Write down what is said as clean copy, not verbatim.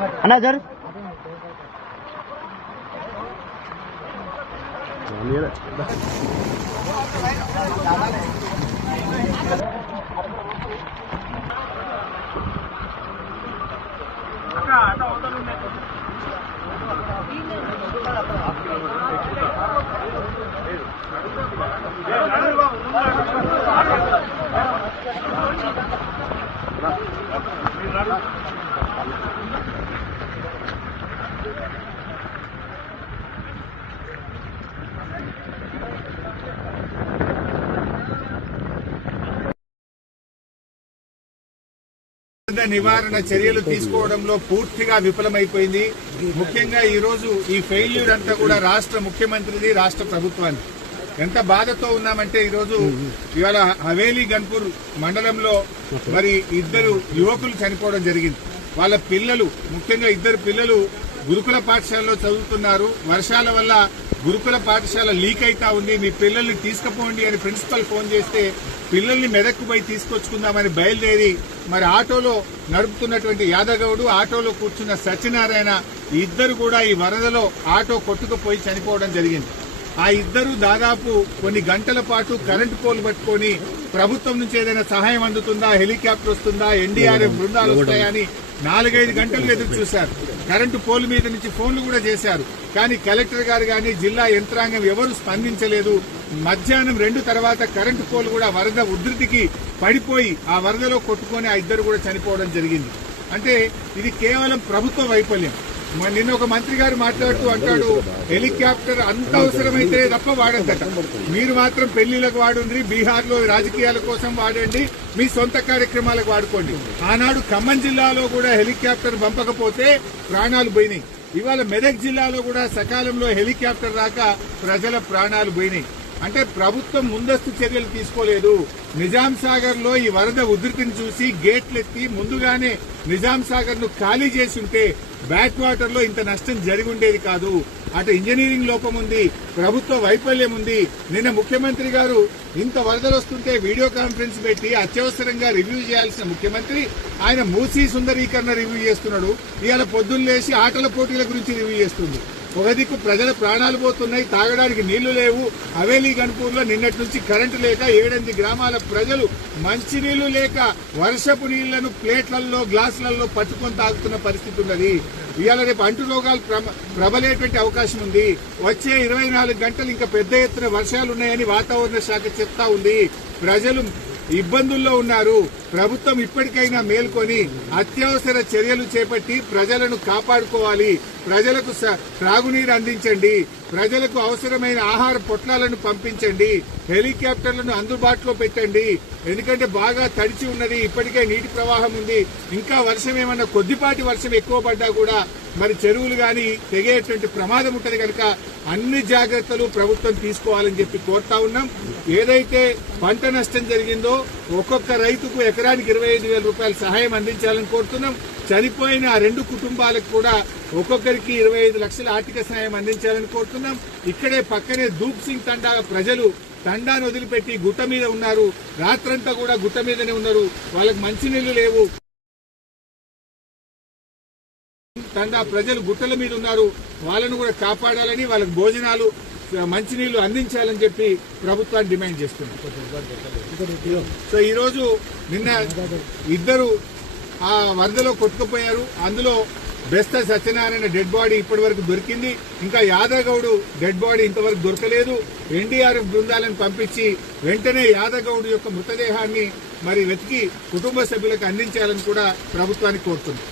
అన్నా జరు నివారణ చర్యలు తీసుకోవడంలో పూర్తిగా విఫలమైపోయింది. ముఖ్యంగా ఈ రోజు ఈ ఫెయిల్యూర్ అంతా కూడా రాష్ట్ర ముఖ్యమంత్రిది, రాష్ట్ర ప్రభుత్వాన్ని. ఎంత బాధతో ఉన్నామంటే ఈరోజు ఇవాళ హవేలీ గన్పూర్ మండలంలో మరి ఇద్దరు యువకులు చనిపోవడం జరిగింది. వాళ్ళ పిల్లలు, ముఖ్యంగా ఇద్దరు పిల్లలు గురుకుల పాఠశాలలో చదువుతున్నారు. వర్షాల వల్ల గురుకుల పాఠశాల లీక్ అయితా ఉంది, మీ పిల్లల్ని తీసుకుపోండి అని ప్రిన్సిపల్ ఫోన్ చేస్తే పిల్లల్ని మెదక్కు పోయి తీసుకొచ్చుకుందామని బయలుదేరి మరి ఆటోలో నడుపుతున్నటువంటి యాదగౌడు, ఆటోలో కూర్చున్న సత్యనారాయణ ఇద్దరు కూడా ఈ వరదలో ఆటో కొట్టుకుపోయి చనిపోవడం జరిగింది. ఆ ఇద్దరు దాదాపు కొన్ని గంటల పాటు కరెంటు పోలు పట్టుకొని ప్రభుత్వం నుంచి ఏదైనా సహాయం అందుతుందా, హెలికాప్టర్ వస్తుందా, ఎన్డీఆర్ఎఫ్ బృందాలు వస్తాయని 4-5 గంటలు ఎదురు చూశారు. కరెంటు పోల్ మీద నుంచి ఫోన్లు కూడా చేశారు. కానీ కలెక్టర్ గారు గాని జిల్లా యంత్రాంగం ఎవరు స్పందించలేదు. మధ్యాహ్నం 2 తర్వాత కరెంటు పోల్ కూడా వరద ఉధృతికి పడిపోయి ఆ వరదలో కొట్టుకొని ఆ ఇద్దరు కూడా చనిపోవడం జరిగింది. అంటే ఇది కేవలం ప్రభుత్వ వైఫల్యం. నిన్న ఒక మంత్రి గారు మాట్లాడుతూ అంటాడు, హెలికాప్టర్ అంత అవసరమైతే తప్ప వాడద్దట, మీరు మాత్రం పెళ్లిళ్లకు వాడుండ్రి, బీహార్ లో రాజకీయాల కోసం వాడండి, మీ సొంత కార్యక్రమాలకు వాడుకోండి. ఆనాడు ఖమ్మం జిల్లాలో కూడా హెలికాప్టర్ పంపకపోతే ప్రాణాలు పోయినాయి. ఇవాళ మెదక్ జిల్లాలో కూడా సకాలంలో హెలికాప్టర్ రాక ప్రజల ప్రాణాలు పోయినాయి. అంటే ప్రభుత్వం ముందస్తు చర్యలు తీసుకోలేదు. నిజాం సాగర్ లో ఈ వరద ఉధృతిని చూసి గేట్లెత్తి ముందుగానే నిజాం సాగర్ ను ఖాళీ చేసి ఉంటే బ్యాక్ వాటర్ లో ఇంత నష్టం జరిగి ఉండేది కాదు. అటు ఇంజనీరింగ్ లోపం ఉంది, ప్రభుత్వ వైఫల్యం ఉంది. నిన్న ముఖ్యమంత్రి గారు ఇంత వరదలు వస్తుంటే వీడియో కాన్ఫరెన్స్ పెట్టి అత్యవసరంగా రివ్యూ చేయాల్సిన ముఖ్యమంత్రి ఆయన మూసీ సుందరీకరణ రివ్యూ చేస్తున్నాడు. ఇవాళ పొద్దున్న లేచి ఆటల పోటీల గురించి రివ్యూ చేస్తుంది. ఒక దిక్కు ప్రజల ప్రాణాలు పోతున్నాయి, తాగడానికి నీళ్లు లేవు. హవేలీ గన్పూర్ లో నిన్నటి నుంచి కరెంటు లేక 7-8 గ్రామాల ప్రజలు మంచినీళ్లు లేక వర్షపు నీళ్లను ప్లేట్లలో, గ్లాసులలో పట్టుకొని తాగుతున్న పరిస్థితి ఉన్నది. ఇవాళ రేపు అంటు రోగాలు ప్రబలేటువంటి అవకాశం ఉంది. వచ్చే 24 గంటలు ఇంకా పెద్ద ఎత్తున వర్షాలున్నాయని వాతావరణ శాఖ చెప్తా ఉంది. ప్రజలు ఇబ్బందుల్లో ఉన్నారు. ప్రభుత్వం ఇప్పటికైనా మేల్కొని అత్యవసర చర్యలు చేపట్టి ప్రజలను కాపాడుకోవాలి. ప్రజలకు త్రాగునీరు అందించండి, ప్రజలకు అవసరమైన ఆహార పొట్లాలను పంపించండి, హెలికాప్టర్లను అందుబాటులో పెట్టండి. ఎందుకంటే బాగా తడిచి ఉన్నది, ఇప్పటికే నీటి ప్రవాహం ఉంది. ఇంకా వర్షం ఏమన్నా కొద్దిపాటి వర్షం ఎక్కువ పడ్డా కూడా మరి చెరువులు గాని తెగేటువంటి ప్రమాదం ఉంటది కనుక అన్ని జాగ్రత్తలు ప్రభుత్వం తీసుకోవాలని చెప్పి కోరుతా ఉన్నాం. ఏదైతే పంట నష్టం జరిగిందో ఒక్కొక్క రైతుకు ఎకరానికి 25,000 రూపాయల సహాయం అందించాలని కోరుతున్నాం. చనిపోయిన ఆ 2 కుటుంబాలకు కూడా ఒక్కొక్కరికి 25 లక్షల ఆర్థిక సహాయం అందించాలని కోరుతున్నాం. ఇక్కడే పక్కనే దూప్ సింగ్ తండా ప్రజలు తండాను వదిలిపెట్టి గుట్ట మీద ఉన్నారు. రాత్రంతా కూడా గుట్ట మీదనే ఉన్నారు. వాళ్ళకి మంచినీళ్లు లేవు. తండా ప్రజలు గుట్టల మీద ఉన్నారు. వాళ్ళను కూడా కాపాడాలని, వాళ్ళకి భోజనాలు, మంచినీళ్లు అందించాలని చెప్పి ప్రభుత్వాన్ని డిమాండ్ చేస్తున్నాం. సో ఈ రోజు నిన్న ఇద్దరు ఆ వరదలో కొట్టుకుపోయారు. అందులో బెస్త సత్యనారాయణ డెడ్ బాడీ ఇప్పటి వరకు దొరికింది. ఇంకా యాదగౌడు డెడ్ బాడీ ఇంతవరకు దొరకలేదు. ఎన్డీఆర్ఎఫ్ బృందాలను పంపించి వెంటనే యాదగౌడు యొక్క మృతదేహాన్ని మరి వెతికి కుటుంబ సభ్యులకు అందించాలని కూడా ప్రభుత్వాన్ని కోరుతుంది.